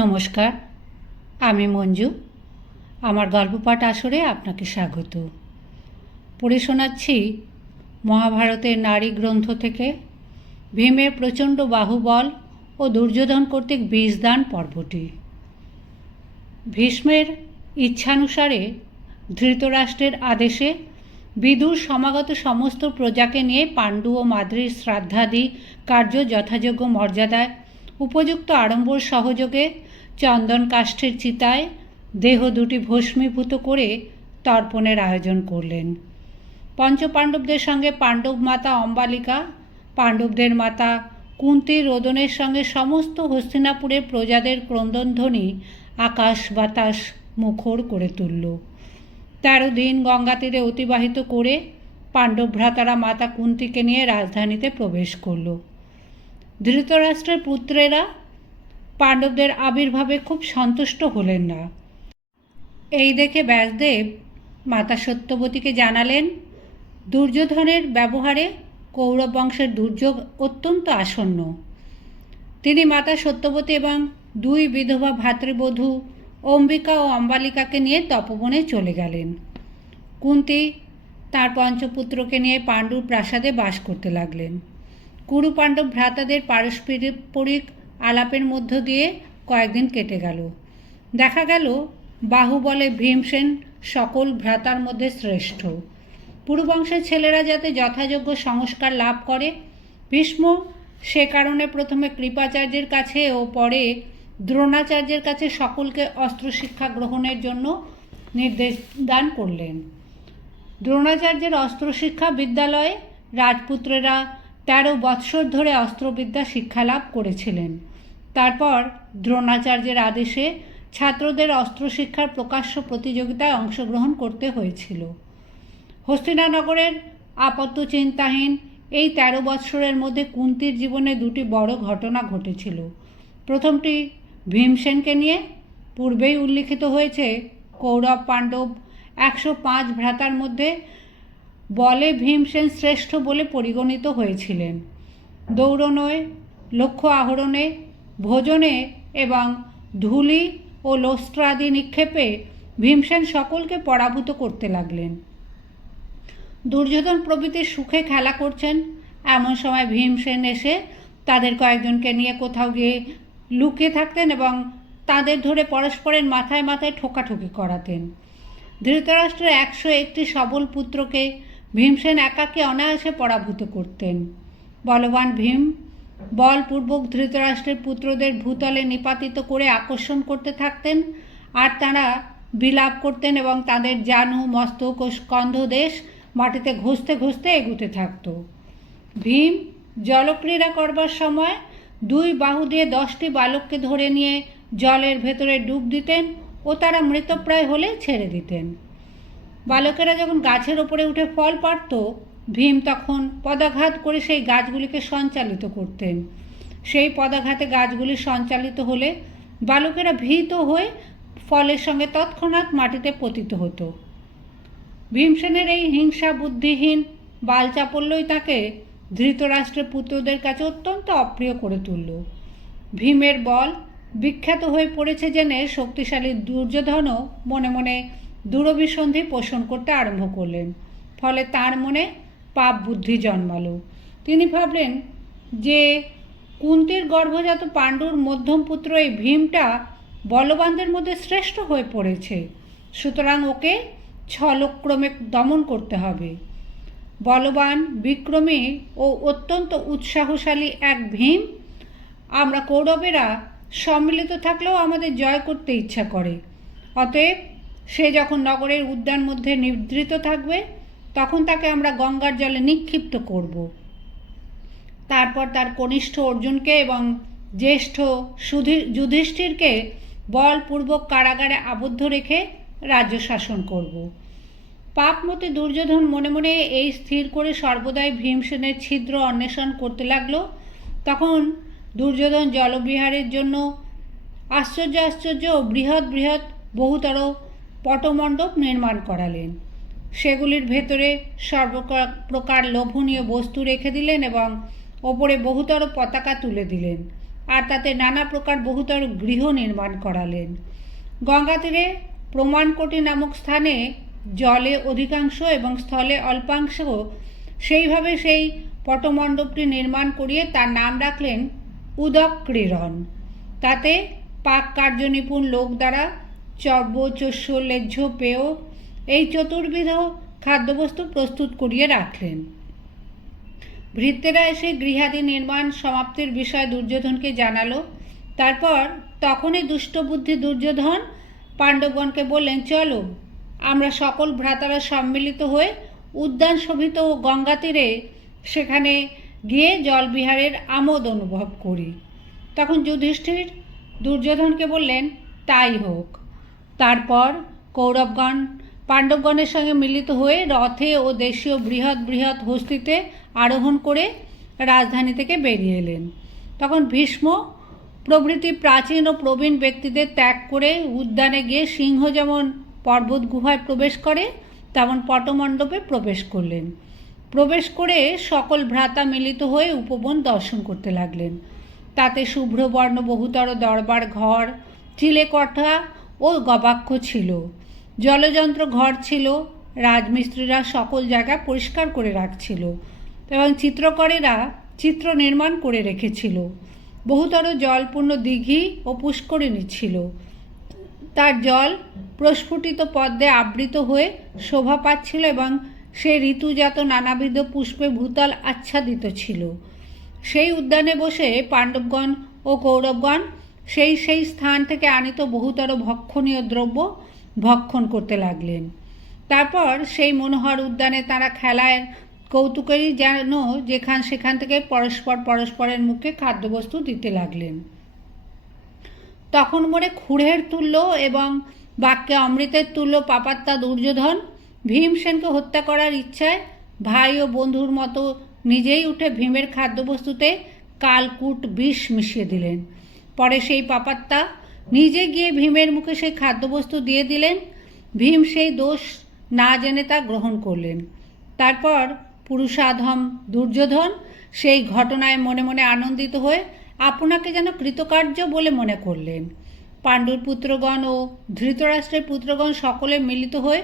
নমস্কার, আমি মঞ্জু। আমার গল্পপাঠ আসরে আপনাকে স্বাগত। পড়ে শোনাচ্ছি মহাভারতের নারী গ্রন্থ থেকে ভীমের প্রচণ্ড বাহুবল ও দুর্যোধন কর্তৃক বিষদান পর্বটি। ভীষ্মের ইচ্ছানুসারে ধৃতরাষ্ট্রের আদেশে বিদুর সমাগত সমস্ত প্রজাকে নিয়ে পাণ্ডু ও মাদ্রির শ্রাদ্ধাদি কার্য যথাযোগ্য মর্যাদায় উপযুক্ত আড়ম্বর সহযোগে চন্দন কাষ্ঠের চিতায় দেহ দুটি ভস্মীভূত করে তর্পণের আয়োজন করলেন। পঞ্চপাণ্ডবদের সঙ্গে পাণ্ডব মাতা অম্বালিকা, পাণ্ডবদের মাতা কুন্তির রোদনের সঙ্গে সমস্ত হস্তিনাপুরের প্রজাদের ক্রন্দনধ্বনি আকাশ বাতাস মুখর করে তুলল। তেরো দিন গঙ্গা তীরে অতিবাহিত করে পাণ্ডব ভ্রাতারা মাতা কুন্তিকে নিয়ে রাজধানীতে প্রবেশ করল। ধৃতরাষ্ট্রের পুত্রেরা পাণ্ডবদের আবির্ভাবে খুব সন্তুষ্ট হলেন না। এই দেখে ব্যাসদেব মাতা সত্যবতীকে জানালেন, দুর্যোধনের ব্যবহারে কৌরব বংশের দুর্যোগ অত্যন্ত আসন্ন। তিনি মাতা সত্যবতী এবং দুই বিধবা ভাতৃবধূ অম্বিকা ও অম্বালিকাকে নিয়ে তপবনে চলে গেলেন। কুন্তি তার পঞ্চপুত্রকে নিয়ে পাণ্ডুর প্রাসাদে বাস করতে লাগলেন। কুরু পাণ্ডব ভ্রাতাদের পারস্পরিক আলাপের মধ্য দিয়ে কয়েকদিন কেটে গেল। দেখা গেল, বাহুবলে ভীমসেন সকল ভ্রাতার মধ্যে শ্রেষ্ঠ। পুরুবংশের ছেলেরা যাতে যথাযোগ্য সংস্কার লাভ করে, ভীষ্ম সে কারণে প্রথমে কৃপাচার্যের কাছে ও পরে দ্রোণাচার্যের কাছে সকলকে অস্ত্রশিক্ষা গ্রহণের জন্য নির্দেশ দান করলেন। দ্রোণাচার্যের অস্ত্রশিক্ষা বিদ্যালয়ে রাজপুত্রেরা তেরো বৎসর ধরে অস্ত্রবিদ্যা শিক্ষালাভ করেছিলেন। তারপর দ্রোণাচার্যের আদেশে ছাত্রদের অস্ত্রশিক্ষার প্রকাশ্য প্রতিযোগিতায় অংশগ্রহণ করতে হয়েছিল। হস্তিনানগরের আপত্ত চিন্তাহীন এই তেরো বৎসরের মধ্যে কুন্তির জীবনে দুটি বড় ঘটনা ঘটেছিল। প্রথমটি ভীমসেনকে নিয়ে, পূর্বেই উল্লিখিত হয়েছে কৌরব পাণ্ডব একশো পাঁচ ভ্রাতার মধ্যে বলে ভীমসেন শ্রেষ্ঠ বলে পরিগণিত হয়েছিলেন। দৌড়নোয়, লক্ষ্য আহরণে, ভোজনে এবং ধুলি ও লোস্ট্রাদি নিক্ষেপে ভীমসেন সকলকে পরাভূত করতে লাগলেন। দুর্যোধন প্রভৃতি সুখে খেলা করছেন। এমন সময় ভীমসেন এসে তাদের কয়েকজনকে নিয়ে কোথাও গিয়ে লুকিয়ে থাকতেন এবং তাদের ধরে পরস্পরের মাথায় মাথায় ঠোকাঠুকি করাতেন। ধৃতরাষ্ট্রের একশো একটি সবল পুত্রকে ভীমসেন একাকে অনায়াসে পরাভূত করতেন। বলবান ভীম বলপূর্বক ধৃতরাষ্ট্রের পুত্রদের ভূতলে নিপাতিত করে আকর্ষণ করতে থাকতেন আর তারা বিলাপ করতেন এবং তাদের জানু, মস্তক ও স্কন্ধদেশ মাটিতে ঘষতে ঘষতে এগুতে থাকত। ভীম জলক্রীড়া করবার সময় দুই বাহু দিয়ে দশটি বালককে ধরে নিয়ে জলের ভেতরে ডুব দিতেন ও তারা মৃতপ্রায় হলে ছেড়ে দিতেন। বালকেরা যখন গাছের ওপরে উঠে ফল পারত ভীম তখন পদাঘাত করে সেই গাছগুলিকে সঞ্চালিত করতেন। সেই পদাঘাতে গাছগুলি সঞ্চালিত হলে বালকেরা ভীত হয়ে ফলের সঙ্গে তৎক্ষণাৎ মাটিতে পতিত হতো। ভীমসেনের এই হিংসা বুদ্ধিহীন বালচাপল্যই তাকে ধৃতরাষ্ট্রের পুত্রদের কাছে অত্যন্ত অপ্রিয় করে তুলল। ভীমের বল বিখ্যাত হয়ে পড়েছে জেনে শক্তিশালী দুর্যোধনও মনে মনে দূরভিসন্ধি পোষণ করতে আরম্ভ করলেন। ফলে তার মনে পাপ বুদ্ধি জন্মালো। তিনি ভাবলেন যে, কুন্তির গর্ভজাত পাণ্ডুর মধ্যম পুত্র এই ভীমটা বলবানদের মধ্যে শ্রেষ্ঠ হয়ে পড়েছে। সুতরাং ওকে ছলক্রমে দমন করতে হবে। বলবান, বিক্রমী ও অত্যন্ত উৎসাহশালী এক ভীম আমরা কৌরবেরা সম্মিলিত থাকলেও আমাদের জয় করতে ইচ্ছা করে। অতএব সে যখন নগরের উদ্যান মধ্যে নিদ্রিত থাকবে, তখন তাকে আমরা গঙ্গার জলে নিক্ষিপ্ত করব। তারপর তার কনিষ্ঠ অর্জুনকে এবং জ্যেষ্ঠ সুধী যুধিষ্ঠিরকে বলপূর্বক কারাগারে আবদ্ধ রেখে রাজ্য শাসন করব। পাপমতে দুর্যোধন মনে মনে এই স্থির করে সর্বদাই ভীমসেনের ছিদ্র অন্বেষণ করতে লাগল। তখন দুর্যোধন জলবিহারের জন্য আশ্চর্য আশ্চর্য বৃহৎ বৃহৎ বহুতর পটমণ্ডপ নির্মাণ করালেন। সেগুলির ভেতরে সর্বপ্রকার লোভনীয় বস্তু রেখে দিলেন এবং ওপরে বহুতর পতাকা তুলে দিলেন আর তাতে নানা প্রকার বহুতর গৃহ নির্মাণ করালেন। গঙ্গা তীরে প্রমাণকোটি নামক স্থানে জলে অধিকাংশ এবং স্থলে অল্পাংশ সেইভাবে সেই পটমণ্ডপটি নির্মাণ করিয়ে তার নাম রাখলেন উদক ক্রীড়ন তাতে পাক কার্যনিপুণ লোক দ্বারা চর্ব চস্য লেহ্য পেয় এই চতুর্বিধ খাদ্যবস্তু প্রস্তুত করিয়ে রাখলেন। ভৃত্যেরা এসে গৃহাদি নির্মাণ সমাপ্তির বিষয় দুর্যোধনকে জানালো। তারপর তখনই দুষ্টবুদ্ধি দুর্যোধন পাণ্ডবগণকে বললেন, চলো, আমরা সকল ভ্রাতারা সম্মিলিত হয়ে উদ্যান শোভিত গঙ্গা তীরে সেখানে গিয়ে জলবিহারের আমোদ অনুভব করি। তখন যুধিষ্ঠির দুর্যোধনকে বললেন, তাই হোক। তারপর কৌরবগণ পাণ্ডবগণের সঙ্গে মিলিত হয়ে রথে ও দেশীয় বৃহৎ বৃহৎ হস্তিতে আরোহণ করে রাজধানী থেকে বেরিয়ে এলেন। তখন ভীষ্ম প্রভৃতি প্রাচীন ও প্রবীণ ব্যক্তিদের ত্যাগ করে উদ্যানে গিয়ে সিংহ যেমন পর্বত গুহায় প্রবেশ করে, তেমন পটমণ্ডপে প্রবেশ করলেন। প্রবেশ করে সকল ভ্রাতা মিলিত হয়ে উপবন দর্শন করতে লাগলেন। তাতে শুভ্রবর্ণ বহুতর দরবার, ঘর, চিলেকঠা ও গবাক্ষ ছিল। জলযন্ত্র ঘর ছিল, রাজমিস্ত্রিরা সকল জায়গা পরিষ্কার করে রাখছিল এবং চিত্রকরেরা চিত্র নির্মাণ করে রেখেছিল। বহুতর জলপূর্ণ দিঘি ও পুষ্করিণী ছিল। তার জল প্রস্ফুটিত পদ্মে আবৃত হয়ে শোভা পাচ্ছিল এবং সে ঋতুজাত নানাবিধ পুষ্পে ভূতল আচ্ছাদিত ছিল। সেই উদ্যানে বসে পাণ্ডবগণ ও কৌরবগণ সেই সেই স্থান থেকে আনিত বহুতর ভক্ষণীয় দ্রব্য ভক্ষণ করতে লাগলেন। তারপর সেই মনোহর উদ্যানে তারা খেলায় কৌতুকেরই যেন যেখান সেখান থেকে পরস্পর পরস্পরের মুখে খাদ্যবস্তু দিতে লাগলেন। তখন মোড়ে খুঁড়ের তুল্য এবং বাক্যে অমৃতের তুল্য পাপাত্তা দুর্যোধন ভীমসেনকে হত্যা করার ইচ্ছায় ভাই ও বন্ধুর মতো নিজেই উঠে ভীমের খাদ্যবস্তুতে কালকুট বিষ মিশিয়ে দিলেন। পরে সেই পাপাত্তা নিজে গিয়ে ভীমের মুখে সেই খাদ্যবস্তু দিয়ে দিলেন। ভীম সেই দোষ না জেনে তা গ্রহণ করলেন। তারপর পুরুষাধম দুর্যোধন সেই ঘটনায় মনে মনে আনন্দিত হয়ে আপনাকে যেন কৃতকার্য বলে মনে করলেন। পাণ্ডুর পুত্রগণ ও ধৃতরাষ্ট্রের পুত্রগণ সকলে মিলিত হয়ে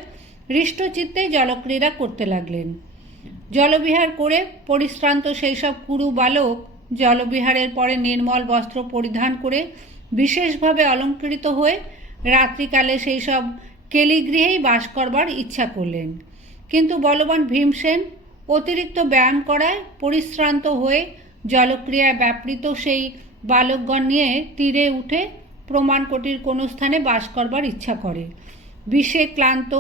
হৃষ্টচিত্তে জলক্রীড়া করতে লাগলেন। জলবিহার করে পরিশ্রান্ত সেই সব কুরু বালক জলবিহারের পরে নির্মল বস্ত্র পরিধান করে বিশেষভাবে অলঙ্কৃত হয়ে রাত্রিকালে সেই সব কেলিগৃহেই বাস করবার ইচ্ছা করলেন। কিন্তু বলবান ভীমসেন অতিরিক্ত ব্যায়াম করায় পরিশ্রান্ত হয়ে জলক্রিয়ায় ব্যাপৃত সেই বালকগণ নিয়ে তীরে উঠে প্রমাণকটির কোনো স্থানে বাস করবার ইচ্ছা করে। বিষে ক্লান্ত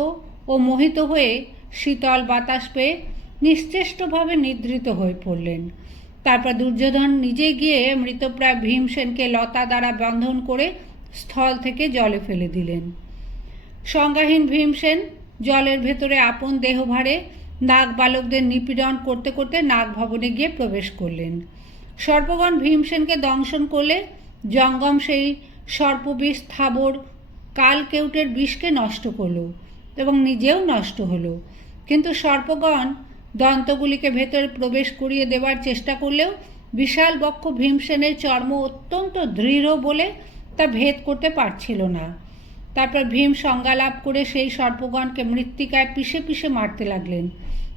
ও মোহিত হয়ে শীতল বাতাস পেয়ে নিশ্চেষ্টভাবে নিদ্রিত হয়ে পড়লেন। তারপর দুর্যোধন নিজে গিয়ে মৃতপ্রায় ভীমসেনকে লতা দ্বারা বন্ধন করে স্থল থেকে জলে ফেলে দিলেন। সংজ্ঞাহীন ভীমসেন জলের ভেতরে আপন দেহভারে নাগ বালকদের নিপীড়ন করতে করতে নাগ ভবনে গিয়ে প্রবেশ করলেন। সর্পগণ ভীমসেনকে দংশন করলে জঙ্গম সেই সর্পবিষ স্থাবর কালকেউটের বিষকে নষ্ট করল এবং নিজেও নষ্ট হলো। কিন্তু সর্পগণ দন্তগুলিকে ভেতরে প্রবেশ করিয়ে দেওয়ার চেষ্টা করলেও বিশাল বক্ষ ভীমসেনের চর্ম অত্যন্ত দৃঢ় বলে তা ভেদ করতে পারছিল না। তারপর ভীম সংজ্ঞা লাভ করে সেই সর্পগণকে মৃত্তিকায় পিষে পিষে মারতে লাগলেন।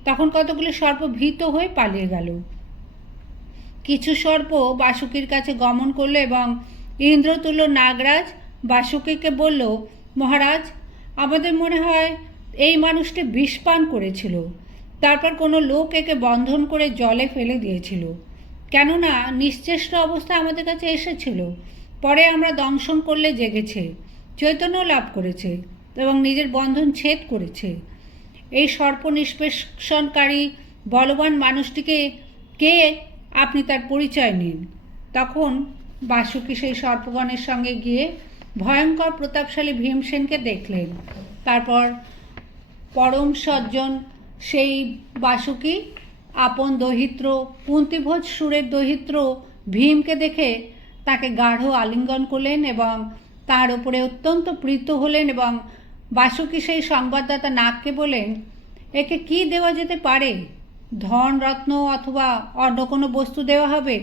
তখন কতগুলি সর্প ভীত হয়ে পালিয়ে গেল। কিছু সর্প বাসুকির কাছে গমন করল এবং ইন্দ্রতুল্য নাগরাজ বাসুকিকে বলল, মহারাজ, আমাদের মনে হয় এই মানুষটি বিষপান করেছিল। তারপর কোনো লোক একে বন্ধন করে জলে ফেলে দিয়েছিল। কেননা নিশ্চেষ্ট অবস্থা আমাদের কাছে এসেছিল। পরে আমরা দংশন করলে জেগেছে, চৈতন্য লাভ করেছে এবং নিজের বন্ধন ছেদ করেছে। এই সর্প নিষ্পেষণকারী বলবান মানুষটিকে কে আপনি তার পরিচয় নিন। তখন বাসুকি সেই সর্পগণের সঙ্গে গিয়ে ভয়ঙ্কর প্রতাপশালী ভীমসেনকে দেখলেন। তারপর পরম সজ্জন সেই বাসুকি আপন দহিত্র, পুন্তিভোজ সুরের দহিত্র ভীমকে দেখে তাকে গাঢ় আলিঙ্গন করলেন এবং তার উপরে অত্যন্ত প্রীত হলেন এবং বাসুকি সেই সংবাদদাতা নাগকে বলেন একে কি দেওয়া যেতে পারে? ধন, রত্ন অথবা অন্য কোনো বস্তু দেওয়া হবে?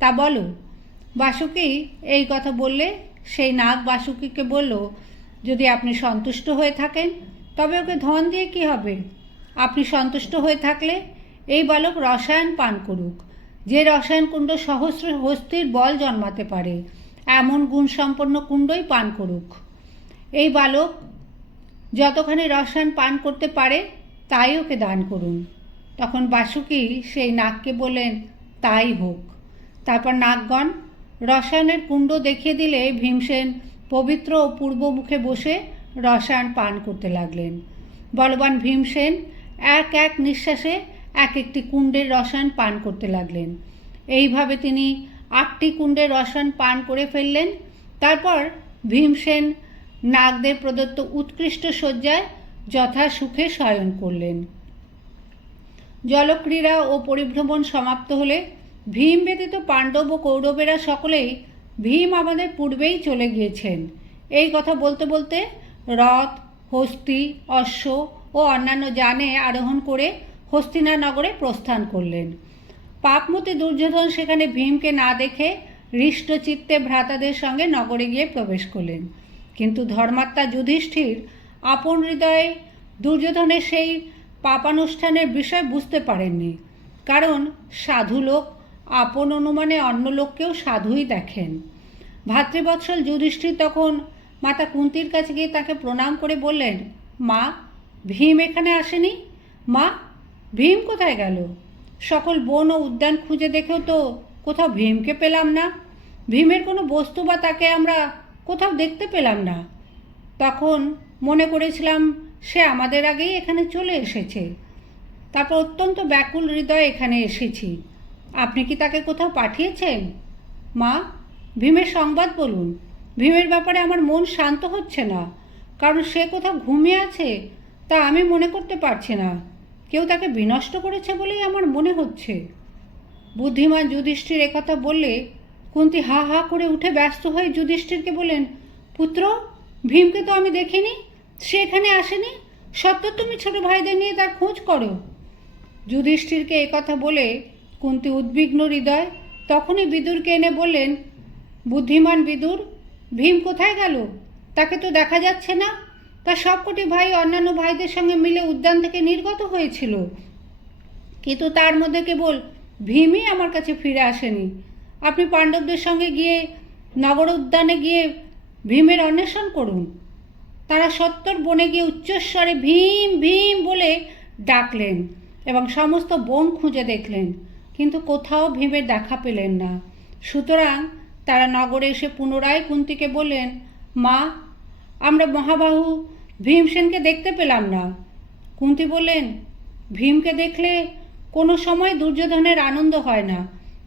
তা বলো। বাসুকি এই কথা বললে সেই নাগ বাসুকিকে বলল, যদি আপনি সন্তুষ্ট হয়ে থাকেন, তবে ওকে ধন দিয়ে কি হবে? আপনি সন্তুষ্ট হয়ে থাকলে এই বালক রসায়ন পান করুক। যে রসায়ন কুণ্ড সহস্র হস্তির বল জন্মাতে পারে, এমন গুণসম্পন্ন কুণ্ডই পান করুক। এই বালক যতখানি রসায়ন পান করতে পারে, তাই ওকে দান করুন। তখন বাসুকি সেই নাককে বললেন, তাই হোক। তারপর নাকগণ রসায়নের কুণ্ড দেখিয়ে দিলে ভীমসেন পবিত্র ও পূর্ব মুখে বসে রসায়ন পান করতে লাগলেন। বলবান ভীমসেন এক এক নিঃশ্বাসে এক একটি কুণ্ডের রসায়ন পান করতে লাগলেন। এইভাবে তিনি আটটি কুণ্ডের রসায়ন পান করে ফেললেন। তারপর ভীমসেন নাগদের প্রদত্ত উৎকৃষ্ট শয্যায় যথা সুখে শয়ন করলেন। জলক্রীড়া ও পরিভ্রমণ সমাপ্ত হলে ভীম ব্যতীত পাণ্ডব ও কৌরবেরা সকলেই ভীম আমাদের পূর্বেই চলে গিয়েছেন। এই কথা বলতে বলতে রথ, হস্তি, অশ্ব ও অন্যান্য যানে আরোহণ করে হস্তিনানগরে প্রস্থান করলেন। পাপমতি দুর্যোধন সেখানে ভীমকে না দেখে হৃষ্টচিত্তে ভ্রাতাদের সঙ্গে নগরে গিয়ে প্রবেশ করলেন। কিন্তু ধর্মাত্মা যুধিষ্ঠির আপন হৃদয়ে দুর্যোধনের সেই পাপানুষ্ঠানের বিষয় বুঝতে পারেননি। কারণ সাধু লোক আপন অনুমানে অন্য লোককেও সাধুই দেখেন। ভাতৃবৎসল যুধিষ্ঠির তখন মাতা কুন্তির কাছে গিয়ে তাকে প্রণাম করে বললেন, মা ভীম এখানে আসেনি? মা, ভীম কোথায় গেল? সকল বন ও উদ্যান খুঁজে দেখেও তো কোথাও ভীমকে পেলাম না। ভীমের কোনো বস্তু বা তাকে আমরা কোথাও দেখতে পেলাম না। তখন মনে করেছিলাম, সে আমাদের আগেই এখানে চলে এসেছে। তারপর অত্যন্ত ব্যাকুল হৃদয়ে এখানে এসেছি। আপনি কি তাকে কোথাও পাঠিয়েছেন? মা, ভীমের সংবাদ বলুন। ভীমের ব্যাপারে আমার মন শান্ত হচ্ছে না। কারণ সে কোথাও ঘুমিয়ে আছে তা আমি মনে করতে পারছি না। কেউ তাকে বিনষ্ট করেছে বলেই আমার মনে হচ্ছে। বুদ্ধিমান যুধিষ্ঠির একথা বললে কুন্তি হা হা করে উঠে ব্যস্ত হয়ে যুধিষ্ঠিরকে বলেন পুত্র, ভীমকে তো আমি দেখিনি, সে এখানে আসেনি, সত্ত্বেও তুমি ছোট ভাইদের নিয়ে তার খোঁজ করো। যুধিষ্ঠিরকে একথা বলে কুন্তি উদ্বিগ্ন হৃদয়, তখনই বিদুরকে এনে বললেন, বুদ্ধিমান বিদুর, ভীম কোথায় গেল? তাকে তো দেখা যাচ্ছে না। তার সবকটি ভাই অন্যান্য ভাইদের সঙ্গে মিলে উদ্যান থেকে নির্গত হয়েছিল। কিন্তু তার মধ্যে কেবল ভীমই আমার কাছে ফিরে আসেনি। আপনি পাণ্ডবদের সঙ্গে গিয়ে নগর উদ্যানে গিয়ে ভীমের অন্বেষণ করুন। তারা সত্তর বনে গিয়ে উচ্চস্বরে ভীম ভীম বলে ডাকলেন এবং সমস্ত বন খুঁজে দেখলেন। কিন্তু কোথাও ভীমের দেখা পেলেন না। সুতরাং তারা নগরে এসে পুনরায় কুন্তিকে বললেন, মা, আমরা মহাবাহু ভীমসেনকে দেখতে পেলাম না। কুন্তি বললেন, ভীমকে দেখলে কোনো সময় দুর্যোধনের আনন্দ হয় না,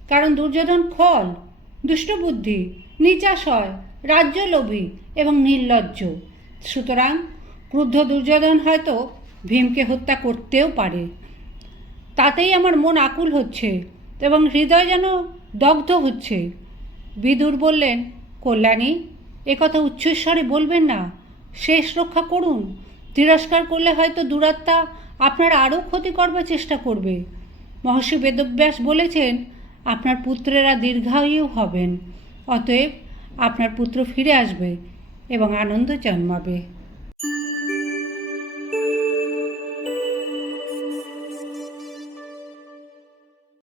কারণ দুর্যোধন খল, দুষ্টবুদ্ধি নিচাশয় রাজ্যলোভী এবং নির্লজ্জ। সুতরাং ক্রুদ্ধ দুর্যোধন হয়তো ভীমকে হত্যা করতেও পারে। তাতেই আমার মন আকুল হচ্ছে এবং হৃদয় যেন দগ্ধ হচ্ছে। বিদুর বললেন, কল্যাণী একথা উচ্চস্বরে বলবেন না। শেষ রক্ষা করুন। তিরস্কার করলে হয়তো দুরাত্মা আপনার আরও ক্ষতি করবার চেষ্টা করবে। মহর্ষি বেদব্যাস বলেছেন, আপনার পুত্রেরা দীর্ঘায়ু হবেন, অতএব আপনার পুত্র ফিরে আসবে এবং আনন্দ জন্মাবে।